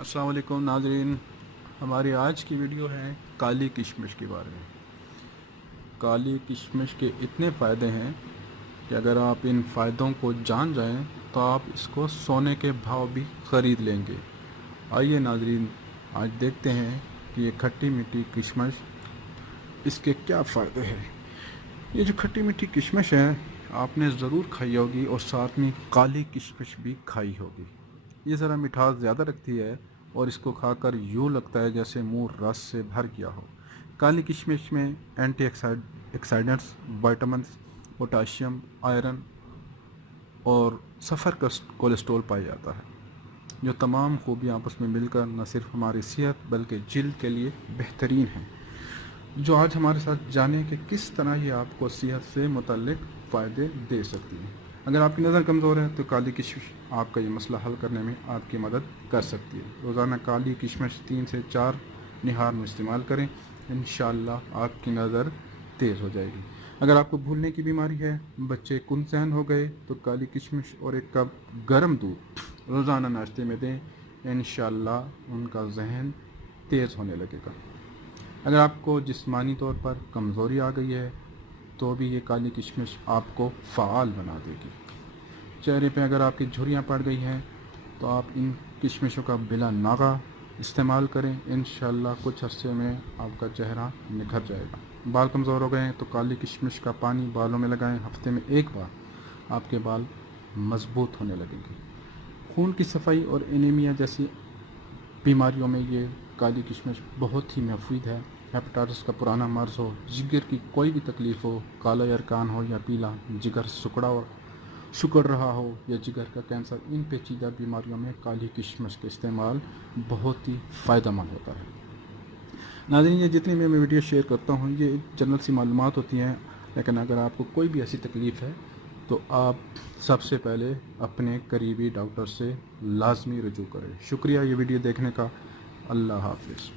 السلام علیکم ناظرین، ہماری آج کی ویڈیو ہے کالی کشمش کے بارے میں۔ کالی کشمش کے اتنے فائدے ہیں کہ اگر آپ ان فائدوں کو جان جائیں تو آپ اس کو سونے کے بھاؤ بھی خرید لیں گے۔ آئیے ناظرین، آج دیکھتے ہیں کہ یہ کھٹی میٹھی کشمش اس کے کیا فائدے ہیں۔ یہ جو کھٹی میٹھی کشمش ہے آپ نے ضرور کھائی ہوگی اور ساتھ میں کالی کشمش بھی کھائی ہوگی۔ یہ ذرا مٹھاس زیادہ رکھتی ہے اور اس کو کھا کر یوں لگتا ہے جیسے منہ رس سے بھر گیا ہو۔ کالی کشمش میں antioxidants, vitamins, potassium, iron اور صفر کولیسٹرول پایا جاتا ہے، جو تمام خوبیاں آپس میں مل کر نہ صرف ہماری صحت بلکہ جلد کے لیے بہترین ہیں۔ جو آج ہمارے ساتھ جانیں کہ کس طرح یہ آپ کو صحت سے متعلق فائدے دے سکتی ہیں۔ اگر آپ کی نظر کمزور ہے تو کالی کشمش آپ کا یہ مسئلہ حل کرنے میں آپ کی مدد کر سکتی ہے۔ روزانہ کالی کشمش 3 سے 4 نہار میں استعمال کریں، انشاءاللہ آپ کی نظر تیز ہو جائے گی۔ اگر آپ کو بھولنے کی بیماری ہے، بچے کن ذہن ہو گئے، تو کالی کشمش اور ایک کپ گرم دودھ روزانہ ناشتے میں دیں، انشاءاللہ ان کا ذہن تیز ہونے لگے گا۔ اگر آپ کو جسمانی طور پر کمزوری آ گئی ہے تو بھی یہ کالی کشمش آپ کو فعال بنا دے گی۔ چہرے پہ اگر آپ کی جھریاں پڑ گئی ہیں تو آپ ان کشمشوں کا بلا ناغہ استعمال کریں، انشاءاللہ کچھ عرصے میں آپ کا چہرہ نکھر جائے گا۔ بال کمزور ہو گئے ہیں تو کالی کشمش کا پانی بالوں میں لگائیں، ہفتے میں 1 بار آپ کے بال مضبوط ہونے لگیں گے۔ خون کی صفائی اور انیمیا جیسی بیماریوں میں یہ کالی کشمش بہت ہی مفید ہے۔ ہیپاٹائٹس کا پرانا مرض ہو، جگر کی کوئی بھی تکلیف ہو، کالا یرقان ہو یا پیلا، جگر سکڑ رہا ہو یا جگر کا کینسر، ان پیچیدہ بیماریوں میں کالی کشمش کا استعمال بہت ہی فائدہ مند ہوتا ہے۔ ناظرین، یہ جتنی میں ویڈیو شیئر کرتا ہوں یہ جنرل سی معلومات ہوتی ہیں، لیکن اگر آپ کو کوئی بھی ایسی تکلیف ہے تو آپ سب سے پہلے اپنے قریبی ڈاکٹر سے لازمی رجوع کریں۔ شکریہ یہ ویڈیو دیکھنے کا۔ اللہ حافظ۔